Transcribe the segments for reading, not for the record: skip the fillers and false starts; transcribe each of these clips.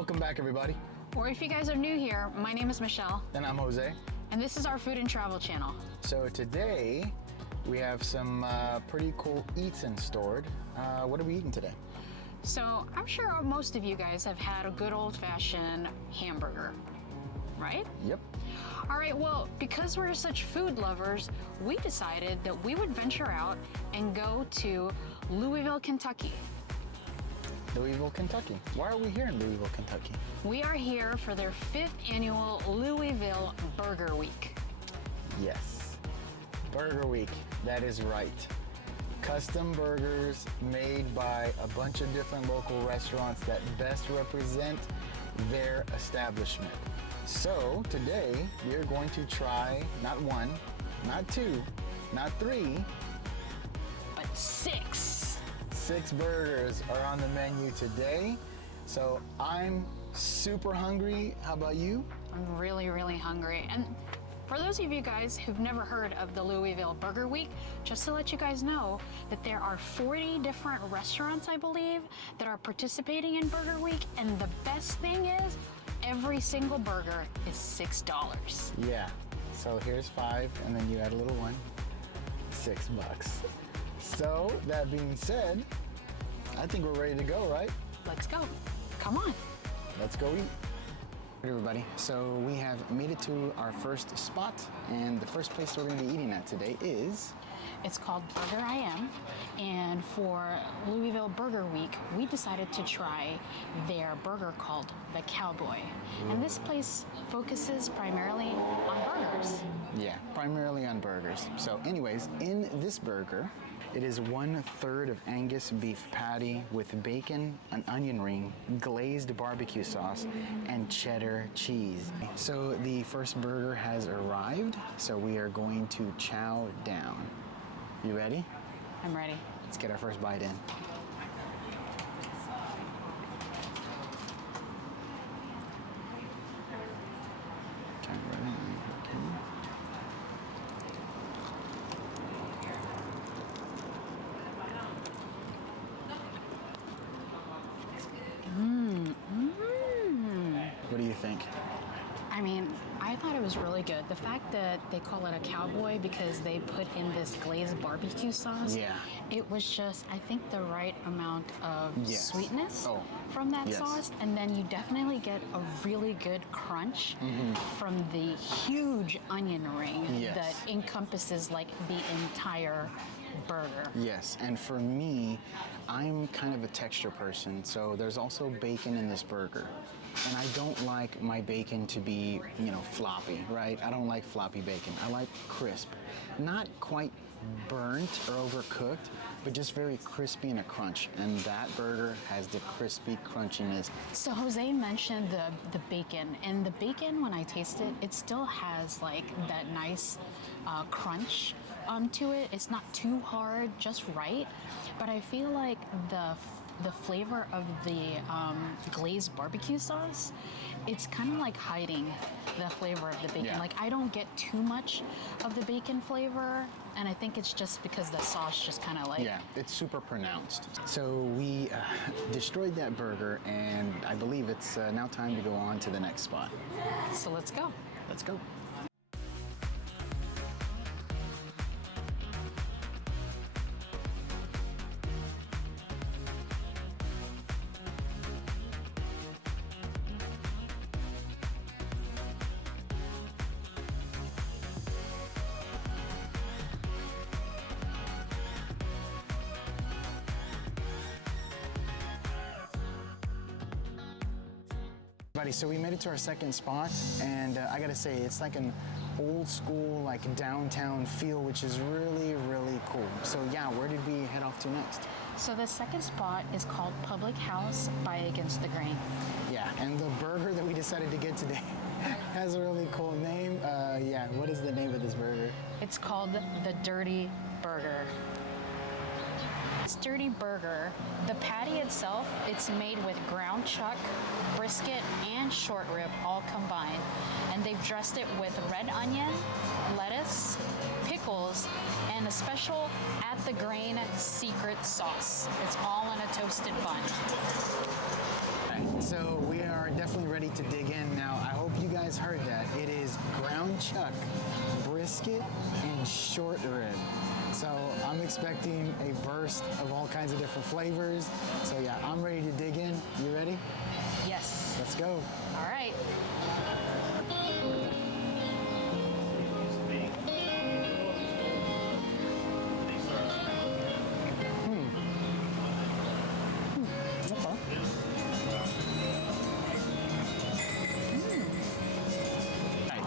Welcome back, everybody. Or if you guys are new here, my name is Michelle. And I'm Jose. And this is our food and travel channel. So today, we have some pretty cool eats in stored. What are we eating today? So I'm sure most of you guys have had a good old-fashioned hamburger, right? Yep. All right, well, because we're such food lovers, we decided that we would venture out and go to Louisville, Kentucky. Louisville, Kentucky. Why are we here in Louisville, Kentucky? We are here for their 5th annual Louisville Burger Week. Yes, Burger Week, that is right. Custom burgers made by a bunch of different local restaurants that best represent their establishment. So today we are going to try not one, not two, not three, but 6. 6 burgers are on the menu today. So I'm super hungry. How about you? I'm really, really hungry. And for those of you guys who've never heard of the Louisville Burger Week, just to let you guys know that there are 40 different restaurants, I believe, that are participating in Burger Week. And the best thing is, every single burger is $6. Yeah, so here's 5, and then you add a little one, $6. So, that being said, I think we're ready to go, right? Let's go. Come on. Let's go eat. Hey everybody, so we have made it to our first spot, and the first place we're gonna be eating at today is... It's called Burger I Am, and for Louisville Burger Week, we decided to try their burger called the Cowboy. And this place focuses primarily on burgers. Yeah, primarily on burgers. So anyways, in this burger, it is 1/3 of Angus beef patty with bacon, an onion ring, glazed barbecue sauce, and cheddar cheese. So the first burger has arrived, so we are going to chow down. You ready? I'm ready. Let's get our first bite in. What do you think? I mean, I thought it was really good. The fact that they call it a Cowboy because they put in this glazed barbecue sauce, Yeah. It was just, I think, the right amount of Yes. sweetness Oh. from that Yes. sauce, and then you definitely get a really good crunch from the huge onion ring Yes. that encompasses like the entire burger. Yes, and for me, I'm kind of a texture person, so there's also bacon in this burger. And I don't like my bacon to be, floppy, right? I don't like floppy bacon. I like crisp. Not quite burnt or overcooked, but just very crispy and a crunch. And that burger has the crispy crunchiness. So Jose mentioned the bacon, and the bacon, when I taste it, it still has like that nice crunch to it. It's not too hard, just right. But I feel like the flavor of the glazed barbecue sauce, it's kind of like hiding the flavor of the bacon. Yeah. Like I don't get too much of the bacon flavor, and I think it's just because the sauce just kind of like... Yeah, it's super pronounced. So we destroyed that burger, and I believe it's now time to go on to the next spot. So let's go. Let's go. So we made it to our second spot, and I gotta say, it's like an old school, like downtown feel, which is really, really cool. So yeah, where did we head off to next? So the second spot is called Public House by Against the Grain. Yeah, and the burger that we decided to get today has a really cool name. Yeah, what is the name of this burger? It's called the Dirty Burger. This Dirty Burger, the patty itself, it's made with ground chuck, brisket, and short rib all combined. And they've dressed it with red onion, lettuce, pickles, and a special At the Grain secret sauce. It's all in a toasted bun. so we are definitely ready to dig in now. I hope you guys heard that. It is ground chuck, brisket, and short rib. So I'm expecting a burst of all kinds of different flavors. So yeah, I'm ready to dig in. You ready? Yes. Let's go. All right.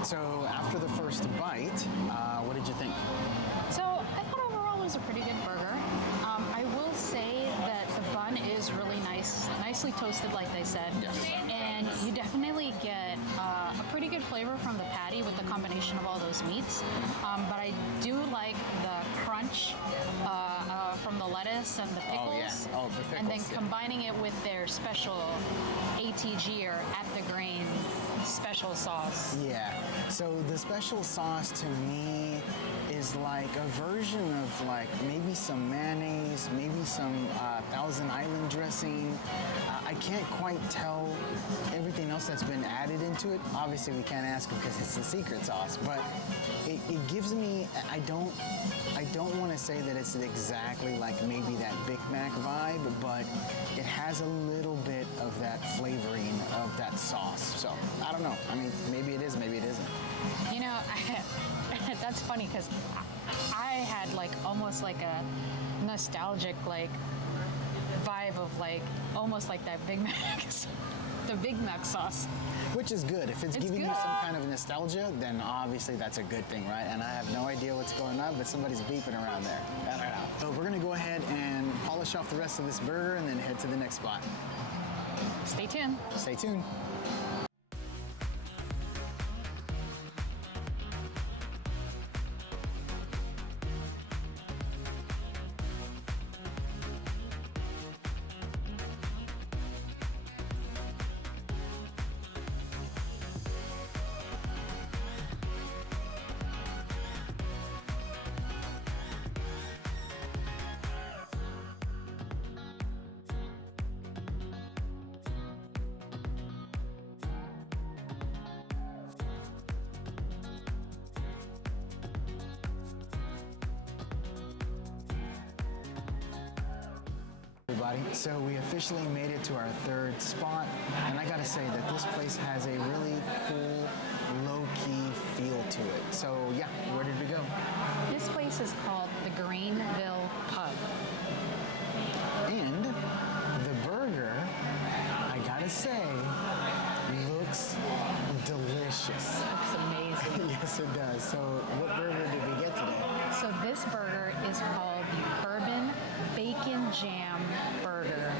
So after the first bite, what did you think? So I thought overall it was a pretty good burger. I will say that the bun is really nice, nicely toasted, like they said. Yes. And you definitely get a pretty good flavor from the patty with the combination of all those meats. But I do like the crunch from the lettuce and the pickles. Oh, yeah. Oh, the pickles, and then yeah. combining it with their special ATG or at the grain special sauce. Yeah. So the special sauce to me is like a version of like maybe some mayonnaise, maybe some Thousand Island dressing. I can't quite tell everything else that's been added into it. Obviously, we can't ask because it's the secret sauce, but it gives me. I don't want to say that it's exactly like maybe that Big Mac vibe, but it has a little bit of that flavoring of that sauce. So I don't know. I mean, maybe it is, maybe it isn't. You know, that's funny because I had like almost like a nostalgic like vibe of like almost like that Big Mac, the Big Mac sauce. Which is good. If it's giving you good. some kind of nostalgia, then obviously that's a good thing, right? And I have no idea what's going on, but somebody's beeping around there. I don't know. So we're gonna go ahead and polish off the rest of this burger and then head to the next spot. Stay tuned. Stay tuned. Everybody. So we officially made it to our third spot, and I gotta say that this place has a really cool, low-key feel to it. So yeah, where did we go? This place is called the Grainville Pub. And the burger, I gotta say, looks delicious. Looks amazing. Yes, it does. So what burger did we get today? So this burger is called Bourbon Bacon Jam Burger.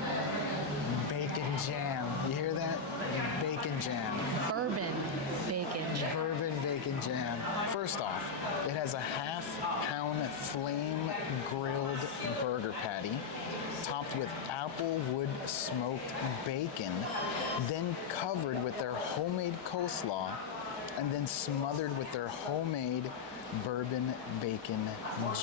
Bacon jam. You hear that? Bacon jam. Bourbon Bacon Jam. Bourbon bacon jam. First off, it has a half-pound flame grilled burger patty topped with applewood smoked bacon, then covered with their homemade coleslaw, and then smothered with their homemade bourbon bacon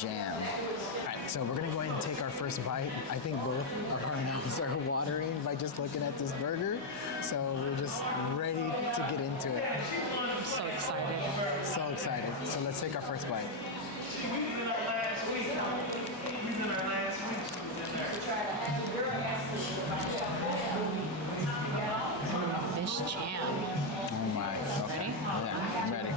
jam. All right, so we're gonna go ahead and take our first bite. I think both of our mouths are watering by just looking at this burger. So we're just ready to get into it. I'm so excited. So excited. So let's take our first bite. Fish jam. Oh my. Okay. Ready? Yeah, I'm ready.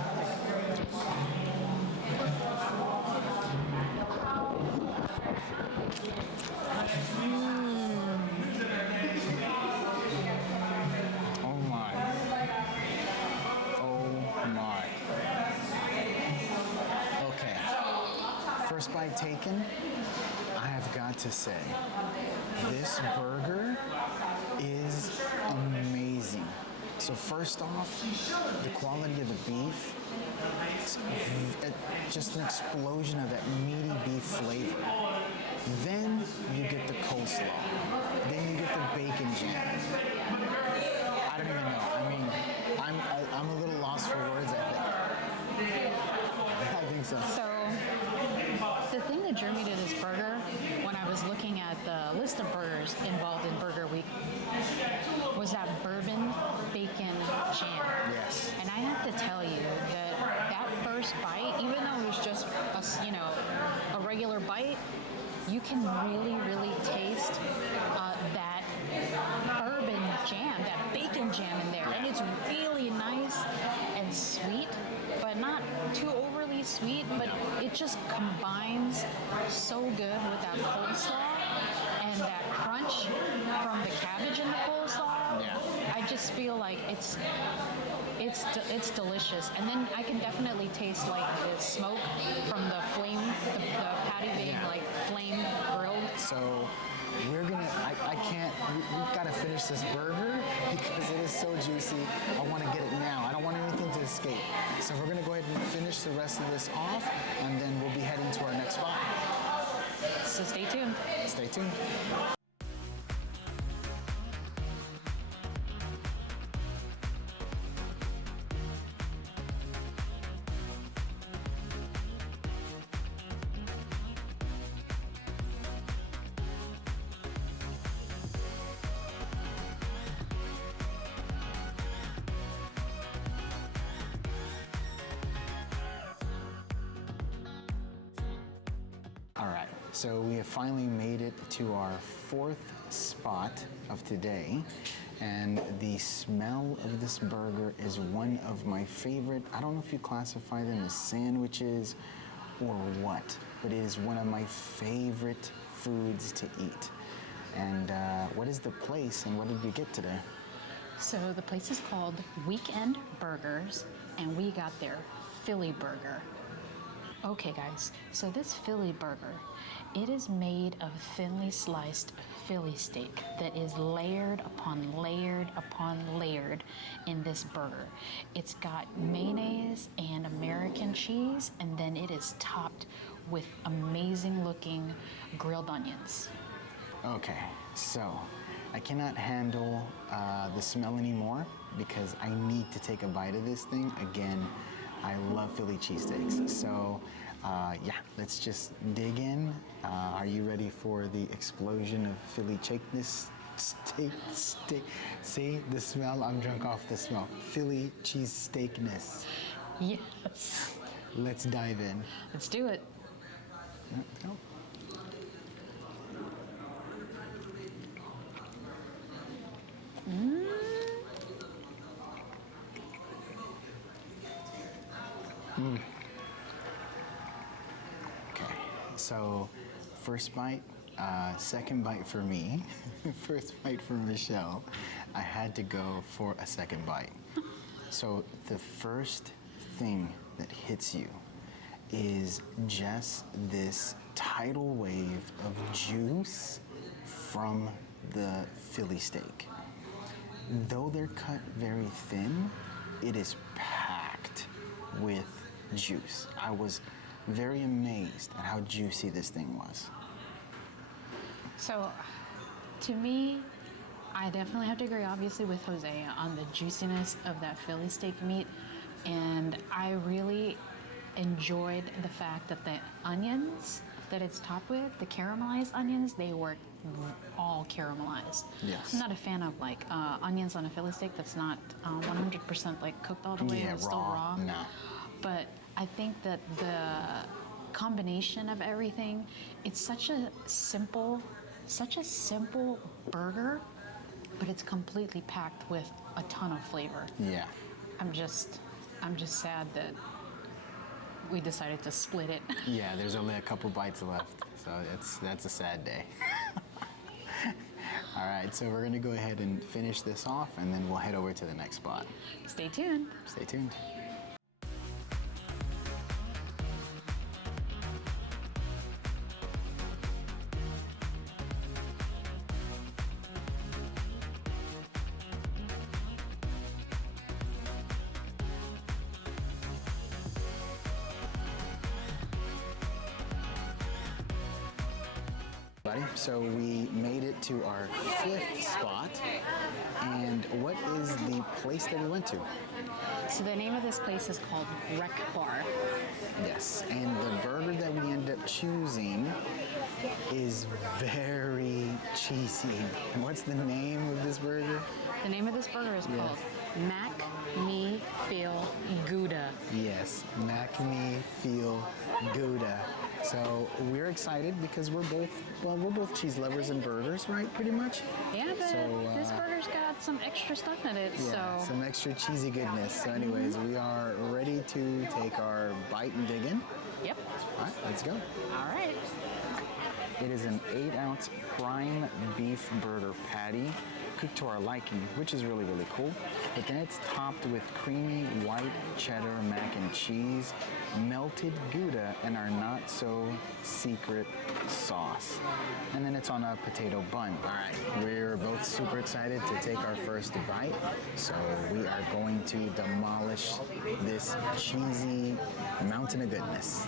Oh my. Oh my. Okay. First bite taken. I have got to say, this burger is amazing. So first off, the quality of the beef, it's just an explosion of that meaty beef flavor. Then you get the coleslaw. Then you get the bacon jam. I don't even know. I mean, I'm a little lost for words, I think. I think so. So the thing that drew me to this burger when I was looking at the list of burgers involved in Burger Week was that bourbon bacon jam. Yes. And I have to tell you that that first bite, even though it was just a regular bite, you can really, really taste that bourbon jam, that bacon jam in there. And it's really nice and sweet, but not too overly sweet, but it just combines so good with that coleslaw and that crunch from the cabbage in the coleslaw. Yeah. I just feel like it's delicious. And then I can definitely taste like the smoke from the flame, the patty being like flame grilled. So we're gonna, I can't, we've gotta finish this burger because it is so juicy. I wanna get it now. I don't want anything to escape. So we're gonna go ahead and finish the rest of this off, and then we'll be heading to our next spot. So stay tuned. Stay tuned. All right, so we have finally made it to our fourth spot of today, and the smell of this burger is one of my favorite. I don't know if you classify them as sandwiches or what, but it is one of my favorite foods to eat. And what is the place, and what did we get today? So the place is called Weekend Burgers, and we got their Philly burger. Okay guys, so this Philly burger, it is made of thinly sliced Philly steak that is layered upon layered upon layered in this burger. It's got mayonnaise and American cheese, and then it is topped with amazing looking grilled onions. Okay, so I cannot handle the smell anymore because I need to take a bite of this thing. Again, I love Philly cheesesteaks. So yeah, let's just dig in. Are you ready for the explosion of Philly steak? See the smell? I'm drunk off the smell. Philly cheesesteakness. Yes. Let's dive in. Let's do it. Let's go. Okay, so first bite, second bite for me, first bite for Michelle. I had to go for a second bite. So the first thing that hits you is just this tidal wave of juice from the Philly steak. Though they're cut very thin, it is packed with juice. I was very amazed at how juicy this thing was. So, to me, I definitely have to agree, obviously, with Jose on the juiciness of that Philly steak meat. And I really enjoyed the fact that the onions that it's topped with, the caramelized onions, they were all caramelized. Yes. I'm not a fan of like onions on a Philly steak that's not 100% like cooked all the way. Yeah, It's still raw. No. But I think that the combination of everything, it's such a simple burger, but it's completely packed with a ton of flavor. Yeah. I'm just sad that we decided to split it. Yeah, there's only a couple bites left, so that's a sad day. All right, so we're gonna go ahead and finish this off, and then we'll head over to the next spot. Stay tuned. Stay tuned. So we made it to our fifth spot, and what is the place that we went to? So the name of this place is called Rec Bar. Yes, and the burger that we ended up choosing is very cheesy. And what's the name of this burger? The name of this burger is called Mac Me Feel Gouda. Yes, Mac Me Feel Gouda. So we're excited because we're both cheese lovers and burgers, right? Pretty much. Yeah, but So, this burger's got some extra stuff in it, Yeah, so. some extra cheesy goodness. So anyways, we are ready to take our bite and dig in. Yep. All right, let's go. All right. It is an 8-ounce prime beef burger patty, cooked to our liking, which is really, really cool. But then it's topped with creamy white cheddar mac and cheese, melted Gouda, and our not-so-secret sauce. And then it's on a potato bun. All right, we're both super excited to take our first bite, so we are going to demolish this cheesy mountain of goodness.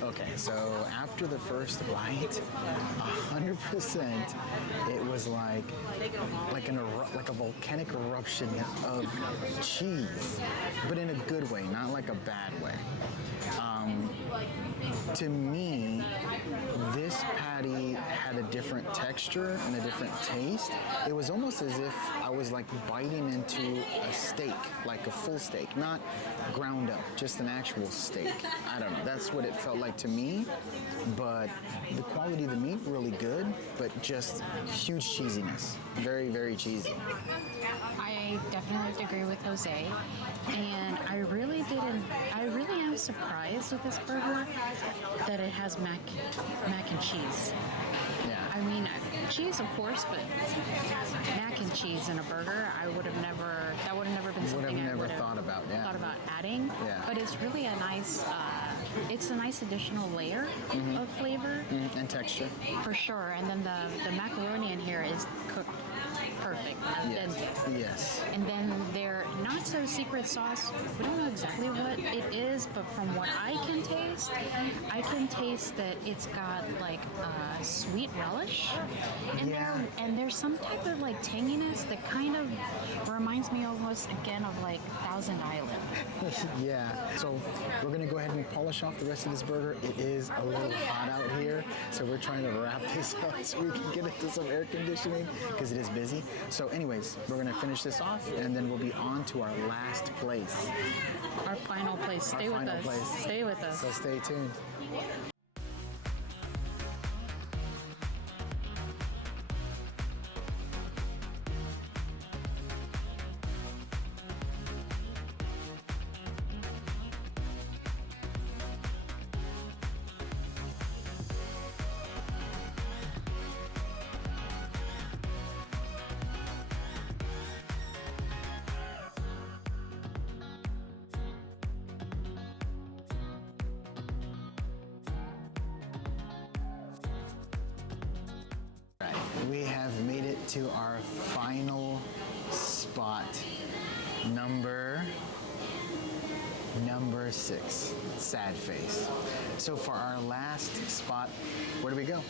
Okay, so after the first bite, 100%, it was like a volcanic eruption of cheese, but in a good way, not like a bad way. To me, this patty had a different texture and a different taste. It was almost as if I was like biting into a steak, like a full steak, not ground up, just an actual steak. I don't know, that's what it felt like to me, but the quality of the meat, really good, but just huge cheesiness. Very, very cheesy. I definitely agree with Jose, and I really am surprised with this burger that it has mac and cheese. Yeah. I mean, cheese of course, but mac and cheese in a burger, that would have never been something I would have thought about, yeah. thought about adding. Yeah. But it's really a nice, it's a nice additional layer of flavor. And texture. For sure, and then the macaroni in here is cooked perfect. Yes. Yes. And then their not so secret sauce, we don't know exactly what it is, but from what I can taste that it's got like sweet relish in there, and there's some type of like tanginess that kind of reminds me almost again of like Thousand Island. Yeah. So we're gonna go ahead and polish off the rest of this burger. It is a little hot out here, so we're trying to wrap this up so we can get into some air conditioning because it is busy. So anyways, we're gonna finish this off and then we'll be on to our last place. Our final place. Stay with us. Stay with us. So stay tuned. We have made it to our final spot, number 6, sad face. So for our last spot, where do we go?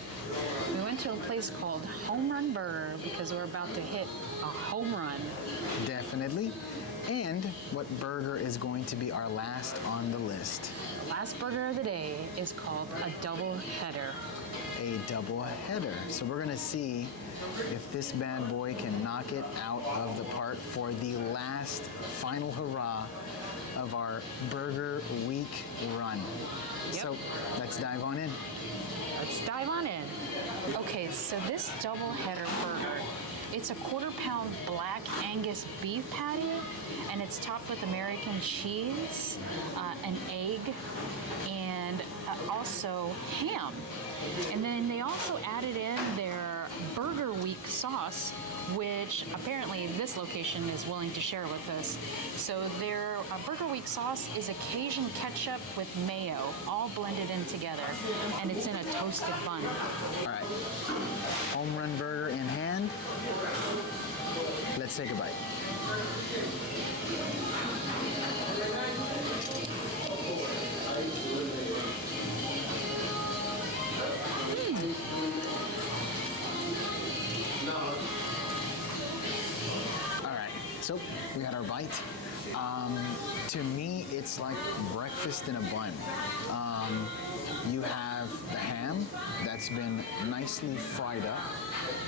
We went to a place called Home Run Burger because we're about to hit a home run. Definitely. And what burger is going to be our last on the list? Last burger of the day is called a double header. A double header. So we're gonna see if this bad boy can knock it out of the park for the last final hurrah of our Burger Week run. Yep. So let's dive on in. Let's dive on in. Okay, so this double header burger, it's a 1/4 pound black Angus beef patty, and it's topped with American cheese, an egg, and also ham. And then they also added in their Burger Week sauce, which apparently this location is willing to share with us. So their Burger Week sauce is a Cajun ketchup with mayo, all blended in together, and it's in a toasted bun. All right, home run burger in hand. Let's take a bite. So we had our bite. To me, it's like breakfast in a bun. You have the ham that's been nicely fried up.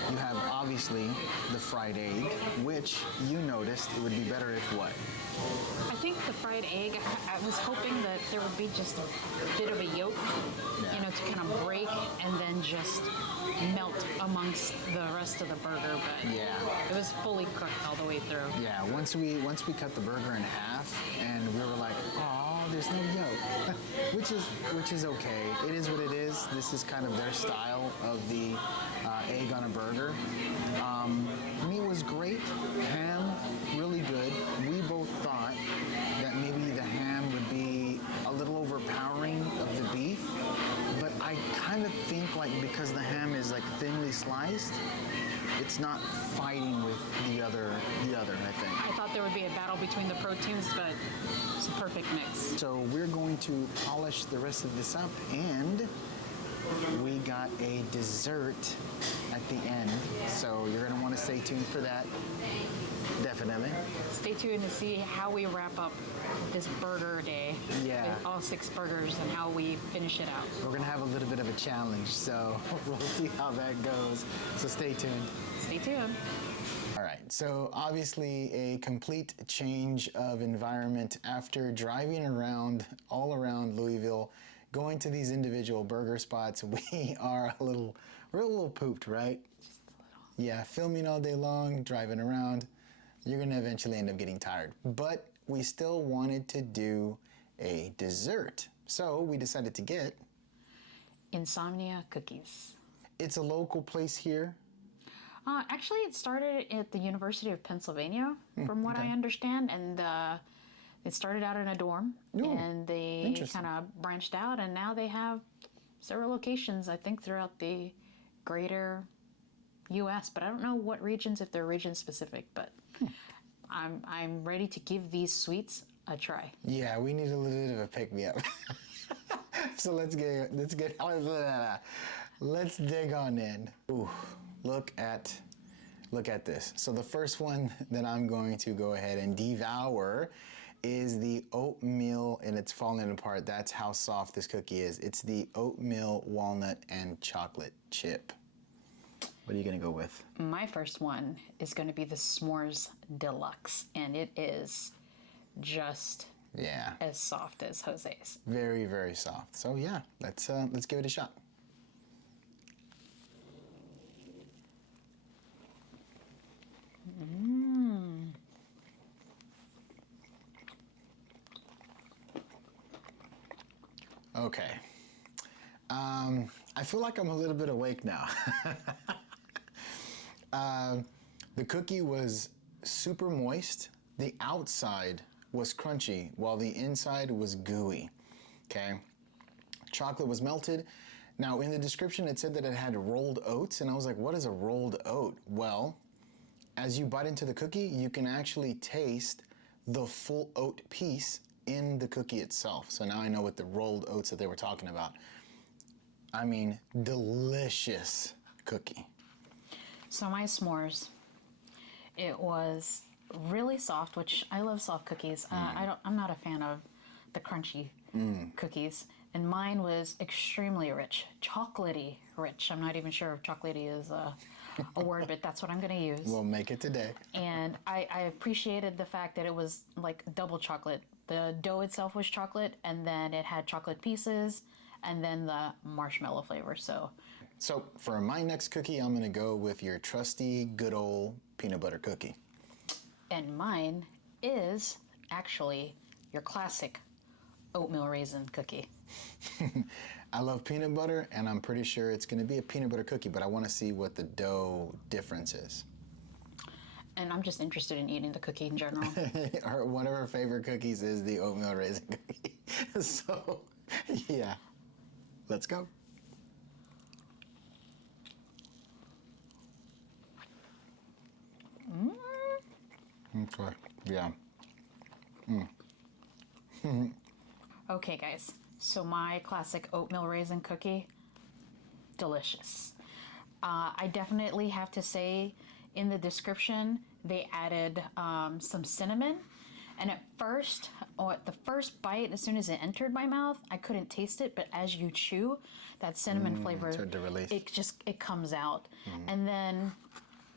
You have obviously the fried egg, which you noticed it would be better if what? I think the fried egg, I was hoping that there would be just a bit of a yolk, to kind of break and then just melt amongst the rest of the burger, but Yeah. it was fully cooked all the way through. Yeah, once we cut the burger in half, and we were like, oh, there's no yolk, which is okay. It is what it is. This is kind of their style of the egg on a burger. Meat was great. Ham, really good. We both thought that maybe the ham would be a little overpowering of the beef, but I kind of think like because the ham is like thinly sliced, it's not fighting with the other, I think. I thought there would be a battle between the proteins, but it's a perfect mix. So we're going to polish the rest of this up, and we got a dessert at the end. So you're gonna want to stay tuned for that. Definitely. Stay tuned to see how we wrap up this burger day Yeah. with all 6 burgers and how we finish it out. We're gonna have a little bit of a challenge, so we'll see how that goes. So stay tuned. Stay tuned. All right, so obviously a complete change of environment after driving around all around Louisville, going to these individual burger spots. We're a little pooped, right? Just a little. Yeah, filming all day long, driving around, you're gonna eventually end up getting tired. But we still wanted to do a dessert. So we decided to get Insomnia Cookies. It's a local place here. Actually, it started at the University of Pennsylvania, from what I understand, and it started out in a dorm, Ooh, and they interesting. kind of branched out, and now they have several locations, I think, throughout the greater U.S., but I don't know what regions, if they're region specific, but I'm ready to give these sweets a try. Yeah, we need a little bit of a pick-me-up. So let's dig on in. Ooh, look at this. So the first one that I'm going to go ahead and devour is the oatmeal, and it's falling apart. That's how soft this cookie is. It's the oatmeal, walnut, and chocolate chip. What are you gonna go with? My first one is going to be the S'mores Deluxe, and it is just Yeah, as soft as Jose's. very, very soft. So yeah, let's give it a shot. Okay. I feel like I'm a little bit awake now. The cookie was super moist. The outside was crunchy while the inside was gooey. Okay. Chocolate was melted. Now in the description it said that it had rolled oats, and I was like, what is a rolled oat? Well, as you bite into the cookie, you can actually taste the full oat piece in the cookie itself. So now I know what the rolled oats that they were talking about. I mean, delicious cookie. So my s'mores, it was really soft, which I love soft cookies. I'm not a fan of the crunchy cookies. And mine was extremely rich, chocolatey rich. I'm not even sure if chocolatey is a word, but that's what I'm going to use. We'll make it today. And I appreciated the fact that it was like double chocolate. The dough itself was chocolate, and then it had chocolate pieces, and then the marshmallow flavor. So for my next cookie, I'm gonna go with your trusty, good old peanut butter cookie. and mine is actually your classic oatmeal raisin cookie. I love peanut butter, and I'm pretty sure it's gonna be a peanut butter cookie, but I wanna see what the dough difference is. And I'm just interested in eating the cookie in general. One of her favorite cookies is the oatmeal raisin cookie. So, yeah, let's go. Okay, yeah. Okay, guys, so my classic oatmeal raisin cookie, delicious. I definitely have to say in the description, they added some cinnamon. And at first, or at the first bite, as soon as it entered my mouth, I couldn't taste it. But as you chew, that cinnamon flavor, start to release. it comes out. And then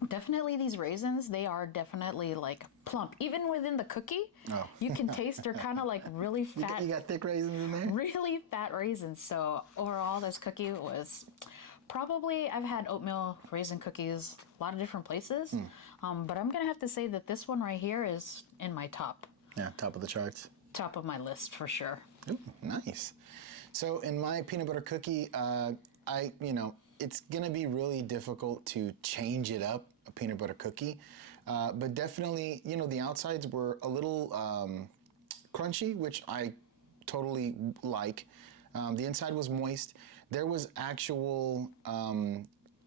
definitely these raisins, they are definitely like plump. Even within the cookie, you can taste they're kind of like really fat. You got thick raisins in there? Really fat raisins. So overall, this cookie was probably, I've had oatmeal raisin cookies a lot of different places. But I'm going to have to say that this one right here is in my top. Yeah, top of the charts. Top of my list for sure. Ooh, nice. So in my peanut butter cookie, it's gonna be really difficult to change it up, a peanut butter cookie. But definitely, the outsides were a little crunchy, which I totally like. The inside was moist. There was actual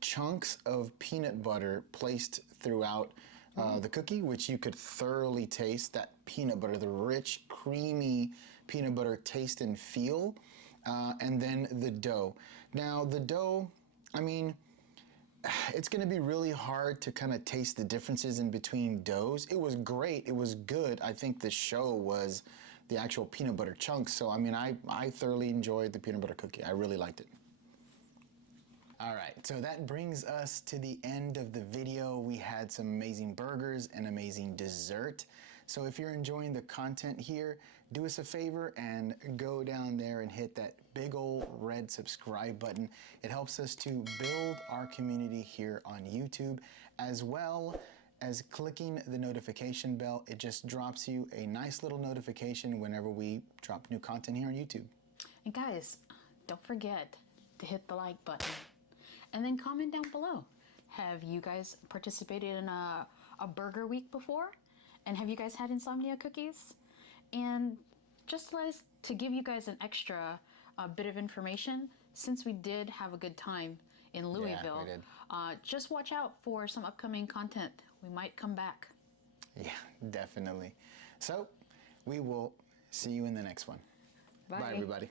chunks of peanut butter placed throughout the cookie, which you could thoroughly taste that peanut butter, the rich, creamy peanut butter taste and feel. And then the dough. Now the dough, I mean, it's going to be really hard to kind of taste the differences in between doughs. It was great. It was good. I think the show was the actual peanut butter chunks. So, I mean, I thoroughly enjoyed the peanut butter cookie. I really liked it. All right, so that brings us to the end of the video. We had some amazing burgers and amazing dessert. So if you're enjoying the content here, do us a favor and go down there and hit that big old red subscribe button. It helps us to build our community here on YouTube, as well as clicking the notification bell. It just drops you a nice little notification whenever we drop new content here on YouTube. And guys, don't forget to hit the like button. And then comment down below. Have you guys participated in a burger week before? And have you guys had Insomnia Cookies? And just to give you guys an extra bit of information, since we did have a good time in Louisville, we did. Just watch out for some upcoming content. We might come back. Yeah, definitely. So we will see you in the next one. Bye everybody.